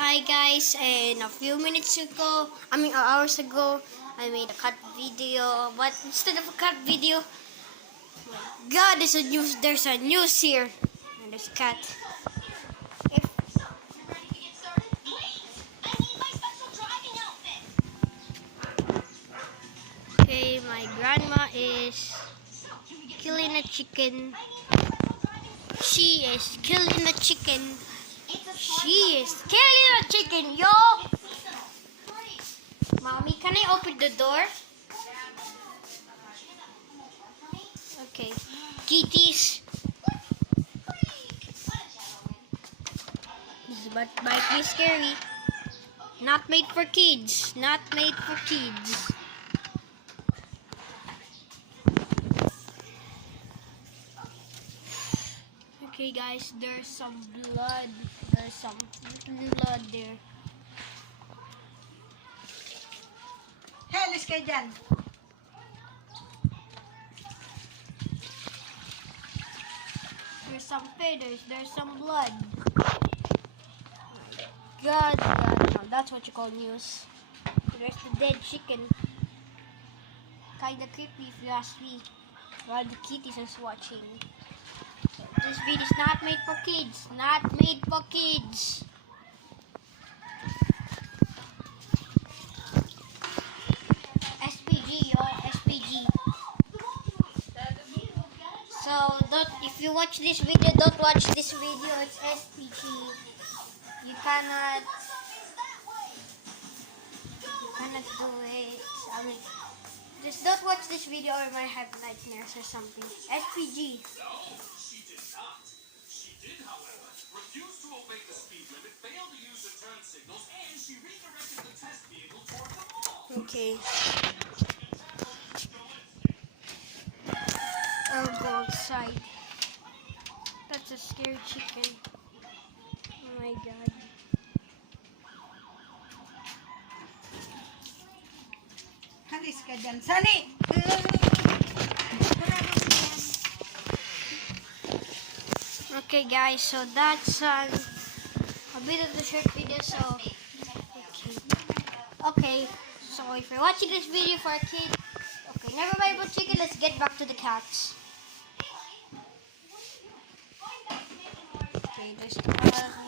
Hi guys, and a few minutes ago, hours ago, I made a cut video, but instead of a cut video, God, there's a news here, and there's a cat. If, okay, my grandma is killing a chicken. She is killing a chicken. She is killing a chicken, yo! Mommy, can I open the door? Okay. Kitties. This might be scary. Not made for kids. Not made for kids. Okay guys, there's some blood. There's some blood there. Halis kayo dyan. There's some feathers. There's some blood. God, no, that's what you call news. There's the dead chicken. Kinda creepy if you ask me. While the kitties is watching. This video is not made for kids. Not made for kids. SPG, yo, SPG. So, if you watch this video, don't watch this video. It's SPG. You cannot do it. Just don't watch this video or you might have nightmares or something. SPG. She did, however, refuse to obey the speed limit, failed to use the turn signals, and she redirected the test vehicle toward the mall. Okay. I'll go outside. That's a scary chicken. Oh my god. Halis ka dyan. Sani! Okay guys, so that's a bit of the short video, so okay, so if you're watching this video for a kid, okay, never mind about chicken, let's get back to the cats. Okay, there's the rabbit.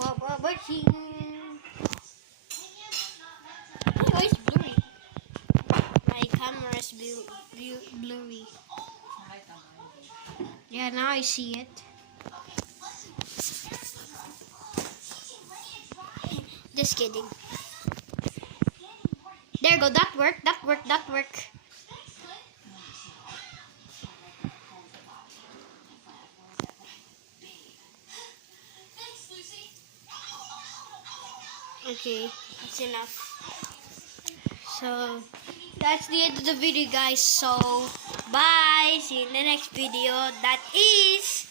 Whoa, barking. Oh, it's blurry. My camera is blurry. Yeah, now I see it. Just kidding. There you go. That worked. Okay, that's enough. So, that's the end of the video, guys. So, bye. See you in the next video. That is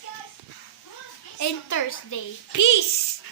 in Thursday. Peace.